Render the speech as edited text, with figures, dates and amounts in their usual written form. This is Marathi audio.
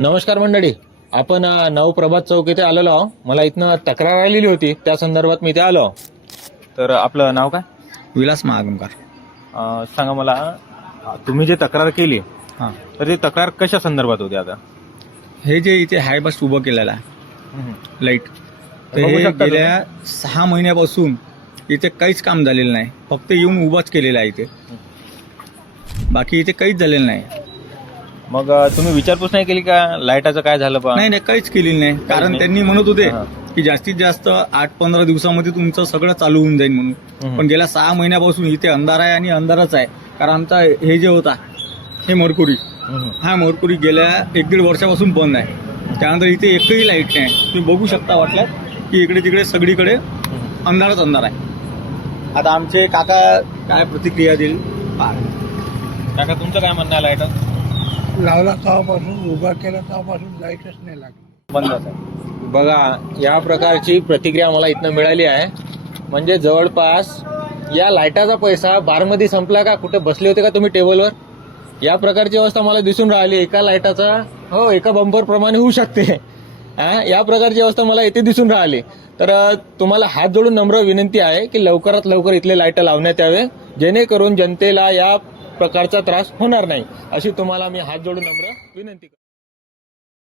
नमस्कार मंडळी, आपण नवप्रभात चौक इथे आलेलो आहो. मला इथनं तक्रार आलेली होती, त्या संदर्भात मी इथे आलो. तर आपलं नाव काय? विलास महागमकार. सांगा मला, तुम्ही जे तक्रार केली हां, तर ती तक्रार कशा संदर्भात होती? आता हे जे इथे हाय बस उभं केलेलं आहे लाईट, तर बघू हे शकता गेल्या 6 महिन्यापासून इथे काहीच काम झालेलं नाही. फक्त येऊन उभाच केलेला आहे इथे, बाकी इथे काहीच झालेलं नाही. मग तुम्ही विचारपूस नाही केली का लाईटाचं काय झालं? नाही नाही, काहीच केलेलं नाही. कारण नाही. त्यांनी म्हणत होते हां. की जास्तीत जास्त 8-15 दिवसामध्ये तुमचं सगळं चालू होऊन जाईल म्हणून. पण गेल्या 6 महिन्यापासून इथे अंधार आहे आणि अंधारच आहे. कारण आमचा हे जे होता हे मरकुरी, हा मरकुरी गेल्या 1-1.5 वर्षापासून बंद आहे. त्यानंतर इथे एकही लाईट नाही. तुम्ही बघू शकता वाटल्यात की इकडे तिकडे सगळीकडे अंधारच अंधार आहे. आता आमचे काका काय प्रतिक्रिया देईल? काका, तुमचं काय म्हणणं आहे? लाईट लावला तेव्हापासून उभा केला तेव्हापासून लाईटच नाही लागली. बंद आहे. बघा, या प्रकारची प्रतिक्रिया मला इथनं मिळाली आहे. म्हणजे जवळपास या लाईटाचा पैसा बारमध्ये संपला का? कुठे बसले होते का तुम्ही टेबलवर? या प्रकारची अवस्था मला दिसून राहिली. एका लाईटाचा एका बंपर प्रमाणे होऊ शकते. या प्रकारची अवस्था मला इथे दिसून राहिली. तर तुम्हाला हात जोडून नम्र विनंती आहे की लवकरात लवकर इथले लाईट लावण्यात यावे, जेणेकरून जनतेला या प्रकारचा त्रास होणार नाही, अशी तुम्हाला मी हात जोडून नम्र विनंती करतो.